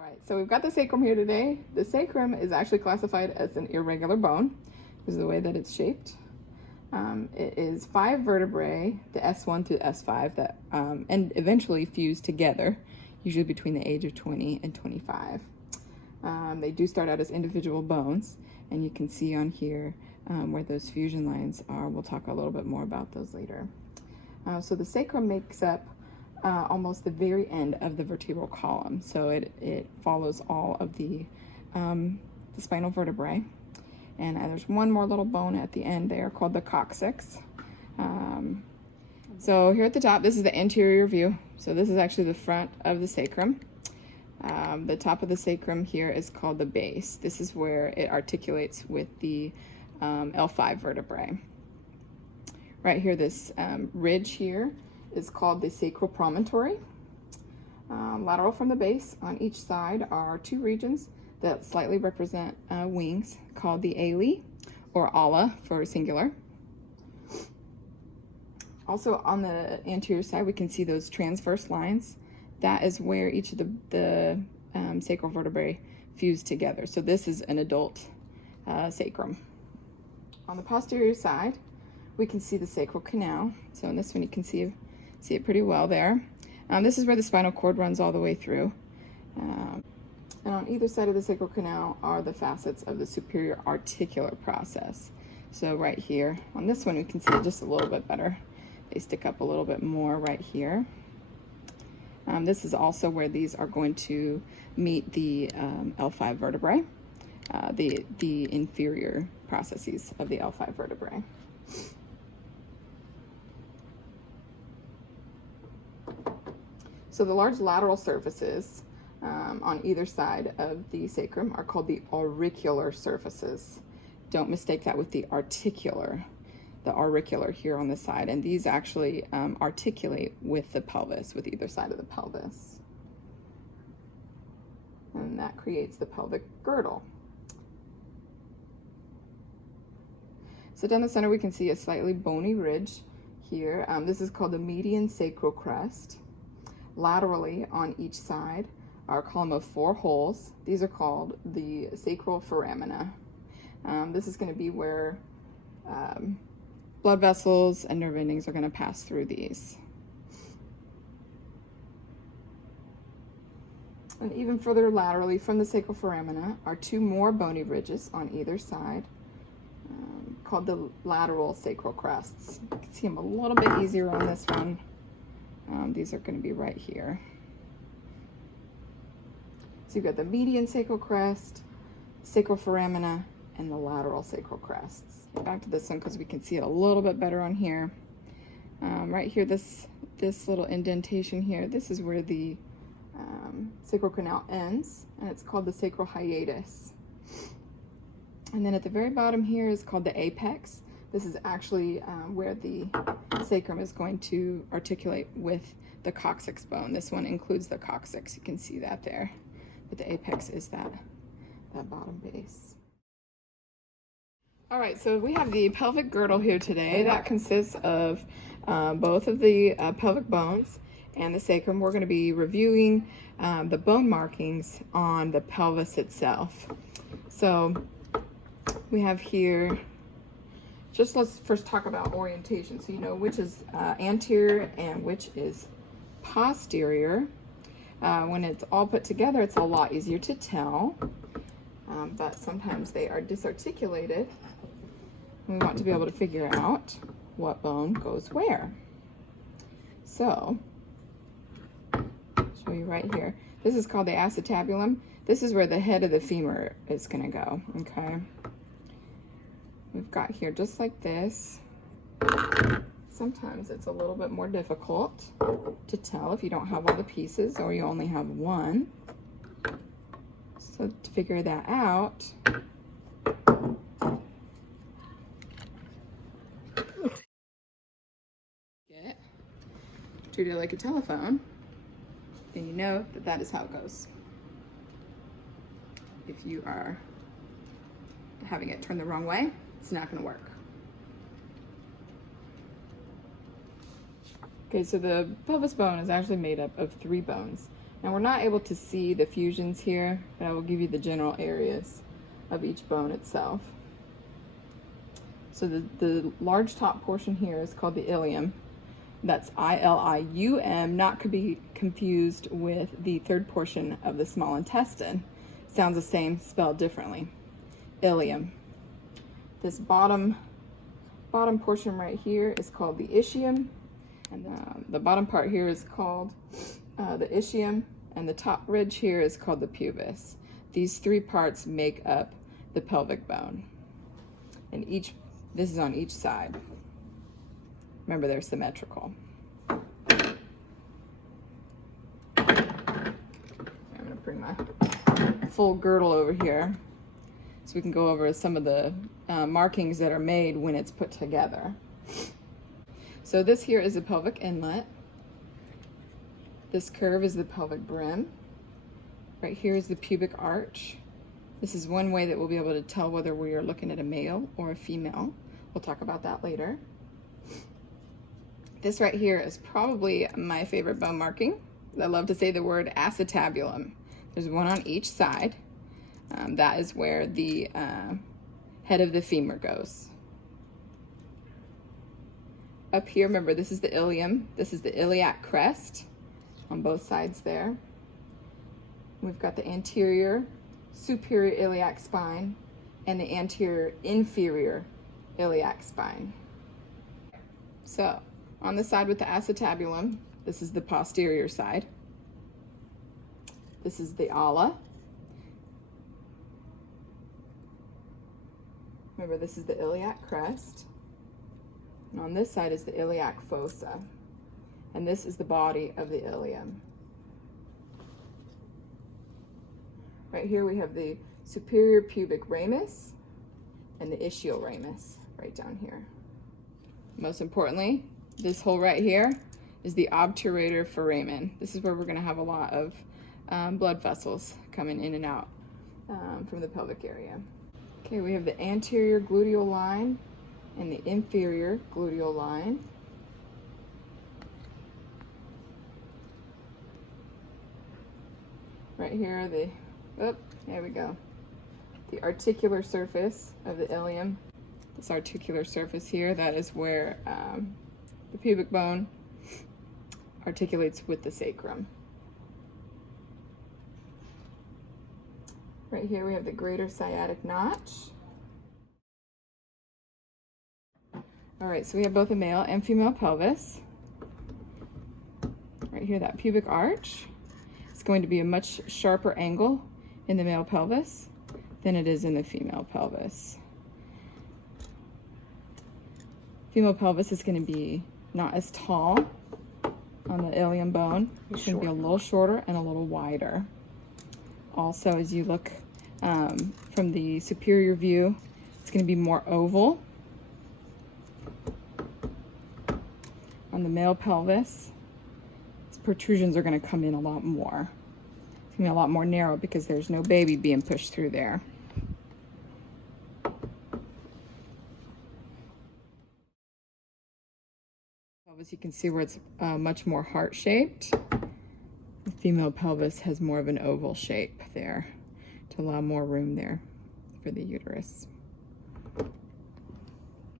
All right, so we've got the sacrum here today. The sacrum is actually classified as an irregular bone because of the way that it's shaped. It is 5 vertebrae, the S1 through S5, that and eventually fuse together, usually between the age of 20 and 25. They do start out as individual bones, and you can see on here where those fusion lines are. We'll talk a little bit more about those later. So the sacrum makes up almost the very end of the vertebral column. So it follows all of the spinal vertebrae. And there's one more little bone at the end there called the coccyx. So here at the top, this is the anterior view. So this is actually the front of the sacrum. The top of the sacrum here is called the base. This is where it articulates with the L5 vertebrae. Right here, this ridge here is called the sacral promontory. Lateral from the base on each side are 2 regions that slightly represent wings called the alae, or ala for singular. Also on the anterior side, we can see those transverse lines. That is where each of the sacral vertebrae fuse together. So this is an adult sacrum. On the posterior side, we can see the sacral canal. So in this one, you can see it pretty well there. This is where the spinal cord runs all the way through. And on either side of the sacral canal are the facets of the superior articular process. So right here, on this one, we can see it just a little bit better. They stick up a little bit more right here. This is also where these are going to meet the L5 vertebrae, the inferior processes of the L5 vertebrae. So the large lateral surfaces on either side of the sacrum are called the auricular surfaces. Don't mistake that with the articular. The auricular here on the side, and these actually articulate with the pelvis, with either side of the pelvis. And that creates the pelvic girdle. So down the center, we can see a slightly bony ridge here. This is called the median sacral crest. Laterally on each side are a column of 4 holes. These are called the sacral foramina. This is going to be where blood vessels and nerve endings are going to pass through these. And even further laterally from the sacral foramina are 2 more bony ridges on either side, called the lateral sacral crests. You can see them a little bit easier on this one. These are going to be right here. So you've got the median sacral crest, sacral foramina, and the lateral sacral crests. Back to this one because we can see it a little bit better on here. Right here, this little indentation here, this is where the sacral canal ends, and it's called the sacral hiatus. And then at the very bottom here is called the apex. This is actually where the sacrum is going to articulate with the coccyx bone. This one includes the coccyx. You can see that there. But the apex is that bottom base. All right, so we have the pelvic girdle here today. That consists of both of the pelvic bones and the sacrum. We're going to be reviewing the bone markings on the pelvis itself. So we have here, just let's first talk about orientation. So you know which is anterior and which is posterior. When it's all put together, it's a lot easier to tell, but sometimes they are disarticulated. We want to be able to figure out what bone goes where. So, I'll show you right here. This is called the acetabulum. This is where the head of the femur is going to go, okay? We've got here just like this. Sometimes it's a little bit more difficult to tell if you don't have all the pieces or you only have one. So to figure that out, treat it like a telephone, then you know that that is how it goes. If you are having it turn the wrong way, it's not going to work. Okay, so the pelvis bone is actually made up of 3 bones. Now we're not able to see the fusions here, but I will give you the general areas of each bone itself. So the large top portion here is called the ilium. That's I-L-I-U-M, not to be confused with the third portion of the small intestine. Sounds the same, spelled differently. Ilium. This bottom portion right here is called the ischium, and the bottom part here is called the ischium, and the top ridge here is called the pubis. These three parts make up the pelvic bone, and this is on each side. Remember, they're symmetrical. I'm going to bring my full girdle over here so we can go over some of the markings that are made when it's put together. So this here is the pelvic inlet. This curve is the pelvic brim. Right here is the pubic arch. This is one way that we'll be able to tell whether we are looking at a male or a female. We'll talk about that later. This right here is probably my favorite bone marking. I love to say the word acetabulum. There's one on each side. That is where the head of the femur goes. Up here, remember, this is the ilium. This is the iliac crest on both sides there. We've got the anterior superior iliac spine and the anterior inferior iliac spine. So, on the side with the acetabulum, this is the posterior side. This is the ala. Remember, this is the iliac crest. And on this side is the iliac fossa. And this is the body of the ilium. Right here we have the superior pubic ramus and the ischial ramus right down here. Most importantly, this hole right here is the obturator foramen. This is where we're going to have a lot of blood vessels coming in and out from the pelvic area. Okay, we have the anterior gluteal line and the inferior gluteal line. Right here, there we go. The articular surface of the ilium. This articular surface here, that is where the pubic bone articulates with the sacrum. Right here we have the greater sciatic notch. All right, so we have both a male and female pelvis. Right here, that pubic arch. It's going to be a much sharper angle in the male pelvis than it is in the female pelvis. Female pelvis is going to be not as tall on the ilium bone. It's going to be a little shorter and a little wider. Also, as you look from the superior view, it's going to be more oval. On the male pelvis, its protrusions are going to come in a lot more. It's going to be a lot more narrow because there's no baby being pushed through there. Pelvis, you can see where it's much more heart-shaped. The female pelvis has more of an oval shape there to allow more room there for the uterus.